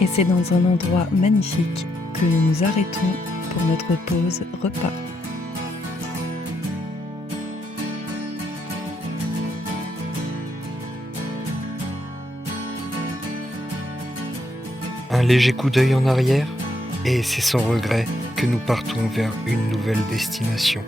Et c'est dans un endroit magnifique que nous nous arrêtons pour notre pause repas. Un léger coup d'œil en arrière, et c'est sans regret que nous partons vers une nouvelle destination.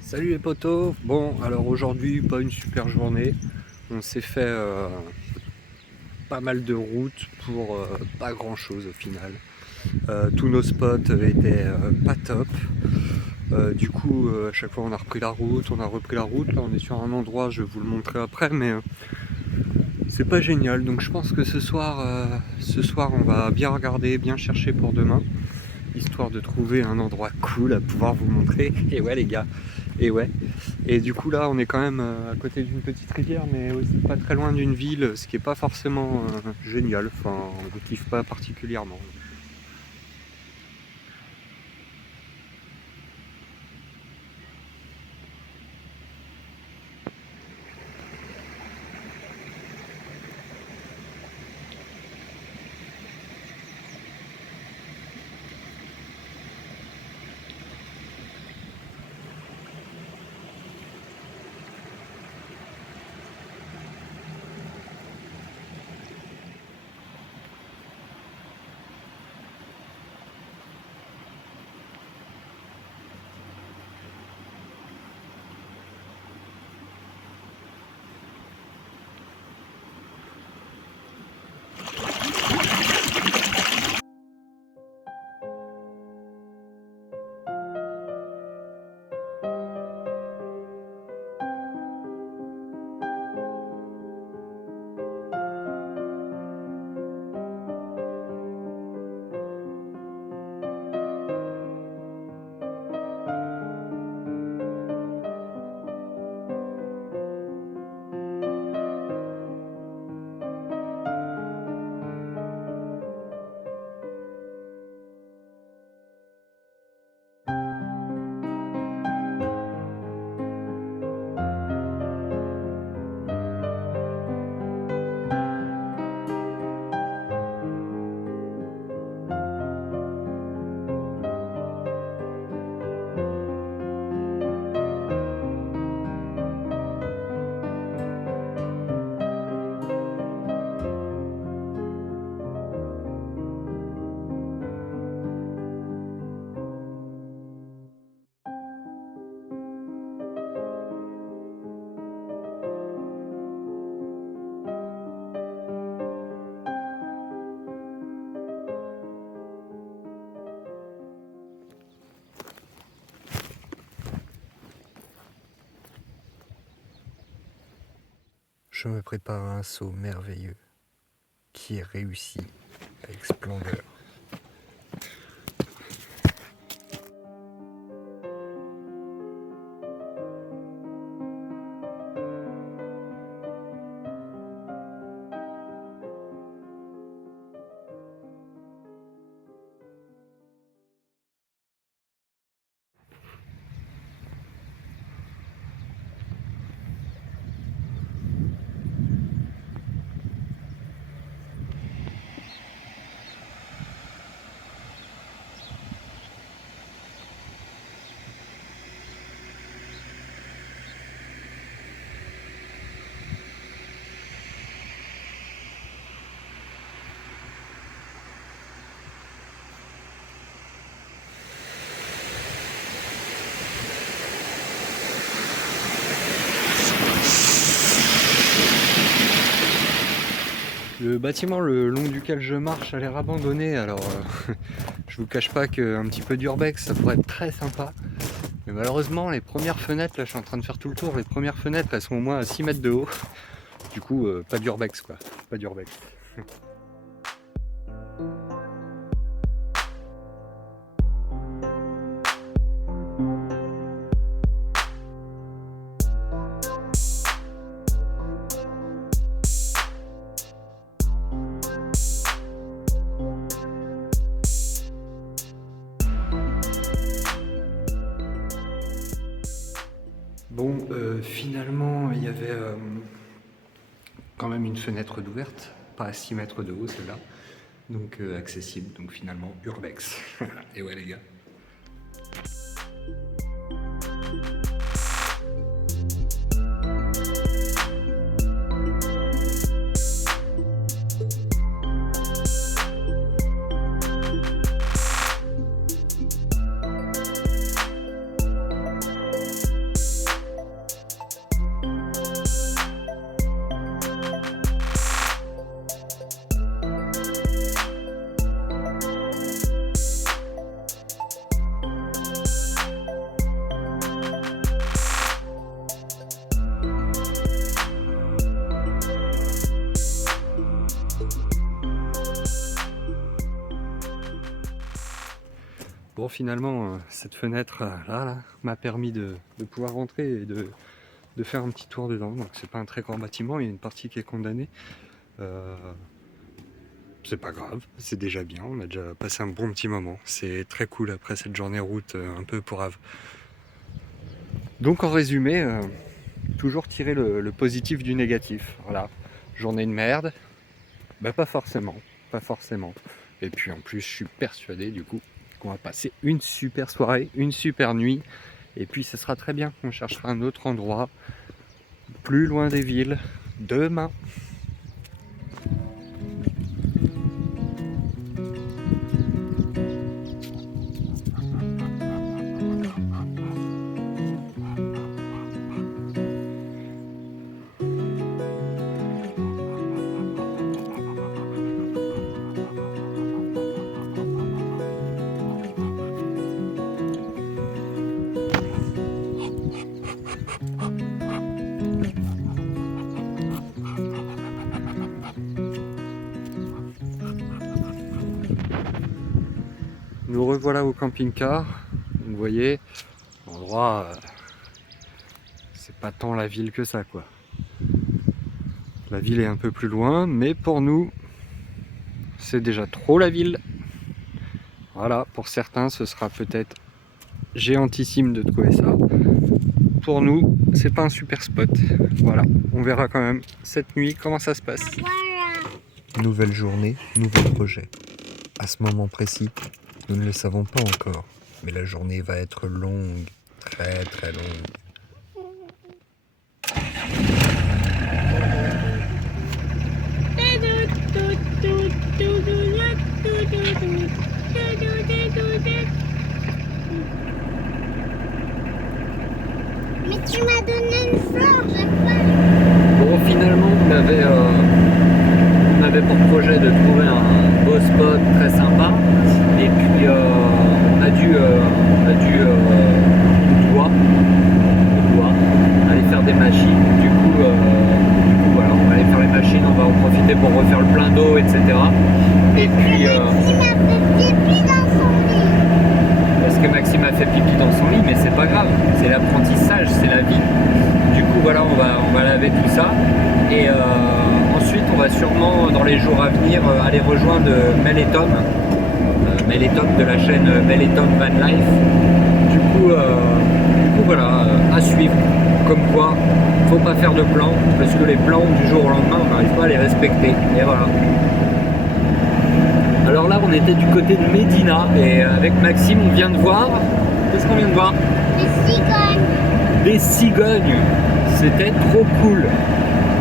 Salut les potos. Bon, alors aujourd'hui pas une super journée. On s'est fait pas mal de routes pour pas grand chose au final. Tous nos spots étaient pas top. Du coup à chaque fois on a repris la route, Là on est sur un endroit, je vais vous le montrer après, mais c'est pas génial. Donc je pense que ce soir on va bien regarder, bien chercher pour demain, histoire de trouver un endroit cool à pouvoir vous montrer. Et ouais les gars, et ouais. Et du coup là on est quand même à côté d'une petite rivière, mais aussi pas très loin d'une ville, ce qui est pas forcément génial, enfin on kiffe pas particulièrement. Je me prépare à un saut merveilleux qui est réussi avec splendeur. Le bâtiment le long duquel je marche a l'air abandonné, alors je vous cache pas qu'un petit peu d'urbex ça pourrait être très sympa. Mais malheureusement les premières fenêtres, là je suis en train de faire tout le tour, les premières fenêtres elles sont au moins à 6 mètres de haut. Du coup pas d'urbex quoi, pas d'urbex. Bon, finalement, il y avait quand même une fenêtre d'ouverte, pas à 6 mètres de haut celle-là, donc accessible, donc finalement urbex. Et ouais les gars. Bon, finalement, cette fenêtre là m'a permis de pouvoir rentrer et de faire un petit tour dedans. Donc c'est pas un très grand bâtiment, il y a une partie qui est condamnée. C'est pas grave, c'est déjà bien, on a déjà passé un bon petit moment. C'est très cool après cette journée route un peu pourrave. Donc en résumé, toujours tirer le positif du négatif. Voilà, journée de merde, bah pas forcément. Et puis en plus je suis persuadé du coup qu'on va passer une super soirée, une super nuit, et puis ce sera très bien. On cherchera un autre endroit, plus loin des villes, demain. Nous revoilà au camping-car. Vous voyez, l'endroit, c'est pas tant la ville que ça, quoi. La ville est un peu plus loin, mais pour nous, c'est déjà trop la ville. Voilà, pour certains, ce sera peut-être géantissime de trouver ça. Pour nous, c'est pas un super spot. Voilà, on verra quand même cette nuit comment ça se passe. Nouvelle journée, nouveau projet. À ce moment précis, nous ne le savons pas encore, mais la journée va être longue, très très longue. Mais tu m'as donné une fleur, j'aime pas. Bon, finalement, on avait pour projet de trouver un beau spot très sympa. Et puis, on a dû aller faire des machines. Du coup, voilà, on va aller faire les machines, on va en profiter pour refaire le plein d'eau, etc. Et puis, Maxime a fait pipi dans son lit. parce que Maxime a fait pipi dans son lit, mais c'est pas grave, c'est l'apprentissage, c'est la vie. Du coup, voilà, on va laver tout ça. Et ensuite, on va sûrement, dans les jours à venir, aller rejoindre Mel et Tom. Mel et Tom de la chaîne Mel et Tom Van Life. Du coup voilà, à suivre. Comme quoi, faut pas faire de plans, parce que les plans du jour au lendemain, on n'arrive pas à les respecter. Et voilà. Alors là, on était du côté de Médina, et avec Maxime, on vient de voir. Qu'est-ce qu'on vient de voir? Les cigognes. Des cigognes. C'était trop cool.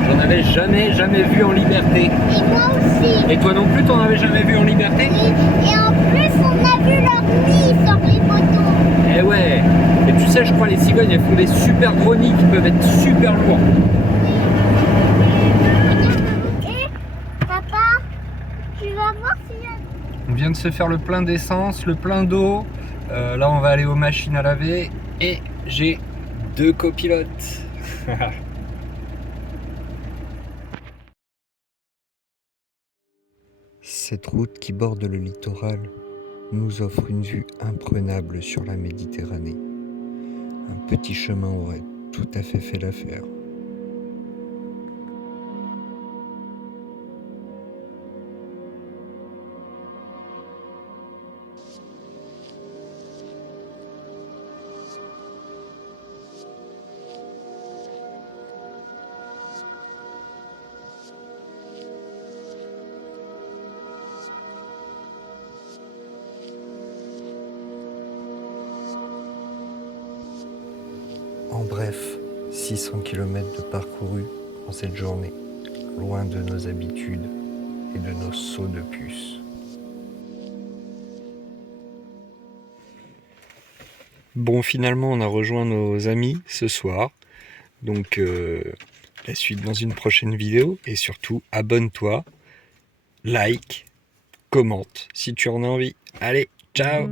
J'en avais jamais vu en liberté. Et moi aussi. Et toi non plus, t'en avais jamais vu en liberté? Et en plus, on a vu leur nid sur les photos. Eh ouais. Et tu sais, je crois les cigognes, elles font des super gros nids qui peuvent être super lourds. Et papa, vient de se faire le plein d'essence, le plein d'eau. Là, on va aller aux machines à laver et j'ai 2 copilotes. Cette route qui borde le littoral nous offre une vue imprenable sur la Méditerranée. Un petit chemin aurait tout à fait l'affaire. En bref, 600 km de parcouru en cette journée, loin de nos habitudes et de nos sauts de puce. Bon, finalement, on a rejoint nos amis ce soir. Donc, la suite dans une prochaine vidéo. Et surtout, abonne-toi, like, commente si tu en as envie. Allez, ciao!